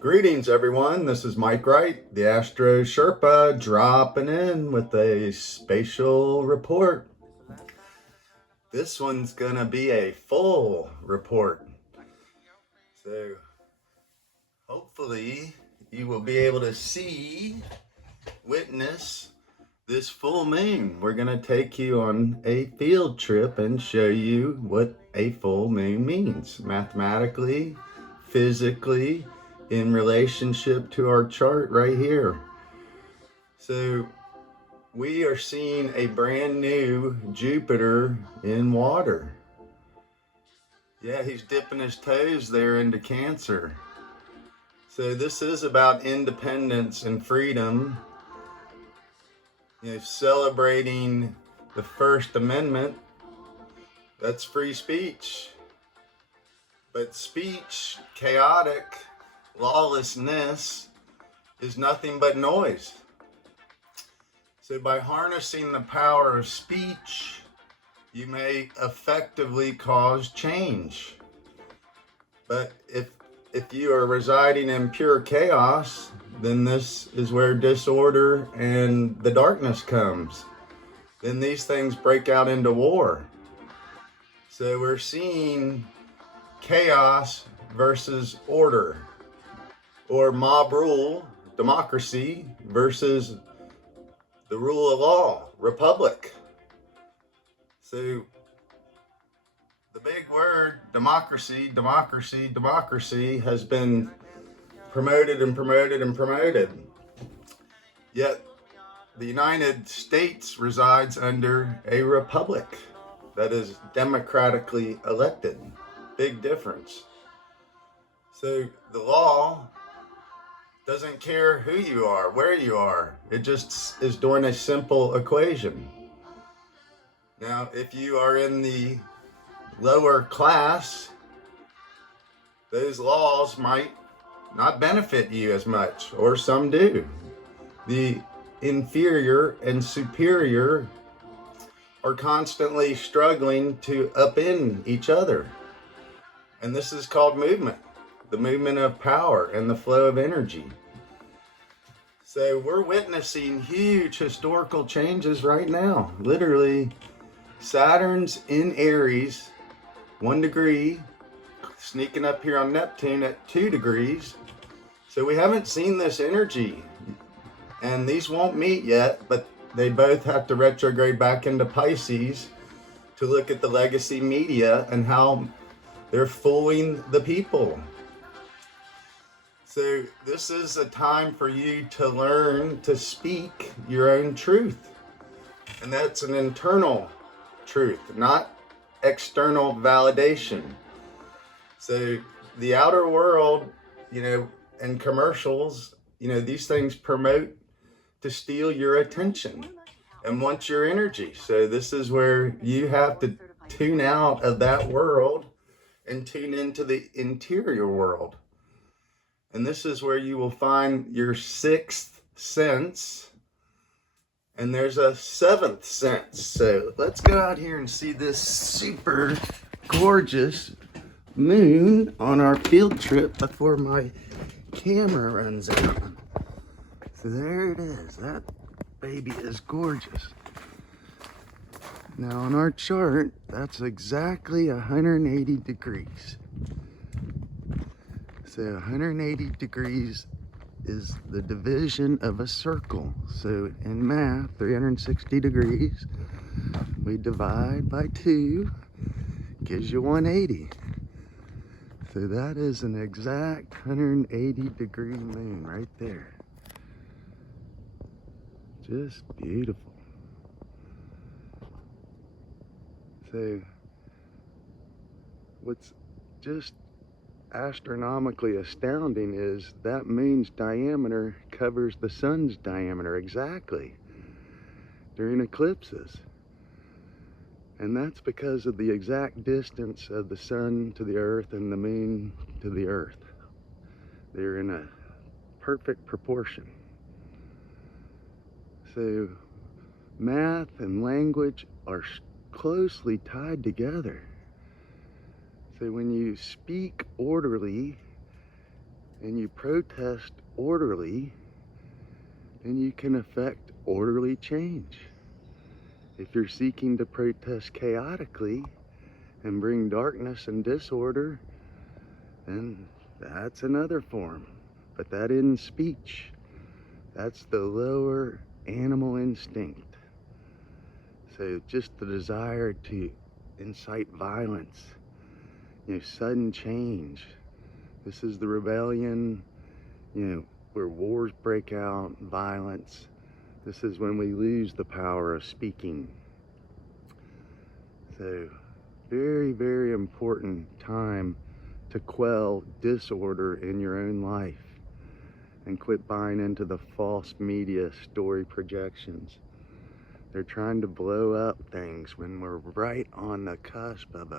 Greetings everyone, this is Mike Wright, the Astro Sherpa, dropping in with a spatial report. This one's gonna be a full report. So hopefully you will be able to witness this full moon. We're gonna take you on a field trip and show you what a full moon means mathematically, physically, in relationship to our chart right here. So we are seeing a brand new Jupiter in water. Yeah, he's dipping his toes there into Cancer. So this is about independence and freedom, celebrating the First Amendment. That's free speech. But speech, chaotic, lawlessness is nothing but noise. So by harnessing the power of speech, you may effectively cause change. But if you are residing in pure chaos, then this is where disorder and the darkness comes. Then these things break out into war. So we're seeing chaos versus order, or mob rule, democracy, versus the rule of law, republic. So the big word democracy, democracy, democracy has been promoted and promoted and promoted. Yet the United States resides under a republic that is democratically elected. Big difference. So the law doesn't care who you are, where you are. It just is doing a simple equation. Now, if you are in the lower class, those laws might not benefit you as much, or some do. The inferior and superior are constantly struggling to upend each other. And this is called movement, the movement of power and the flow of energy. So we're witnessing huge historical changes right now. Literally, Saturn's in Aries, 1 degree, sneaking up here on Neptune at 2 degrees. So we haven't seen this energy, and these won't meet yet, but they both have to retrograde back into Pisces to look at the legacy media and how they're fooling the people. So this is a time for you to learn to speak your own truth. And that's an internal truth, not external validation. So the outer world, and commercials, these things promote to steal your attention and want your energy. So this is where you have to tune out of that world and tune into the interior world. And this is where you will find your sixth sense, and there's a seventh sense. So let's go out here and see this super gorgeous moon on our field trip before my camera runs out. So there it is. That baby is gorgeous. Now on our chart, that's exactly 180 degrees. So 180 degrees is the division of a circle. So in math, 360 degrees, we divide by 2, gives you 180. So that is an exact 180 degree moon right there. Just beautiful. So what's just astronomically astounding is that moon's diameter covers the sun's diameter exactly during eclipses. And that's because of the exact distance of the sun to the earth and the moon to the earth. They're in a perfect proportion. So math and language are closely tied together. So when you speak orderly and you protest orderly, then you can affect orderly change. If you're seeking to protest chaotically and bring darkness and disorder, then that's another form. But that isn't speech. That's the lower animal instinct. So just the desire to incite violence, sudden change. This is the rebellion, where wars break out, violence. This is when we lose the power of speaking. So very, very important time to quell disorder in your own life and quit buying into the false media story projections. They're trying to blow up things when we're right on the cusp of a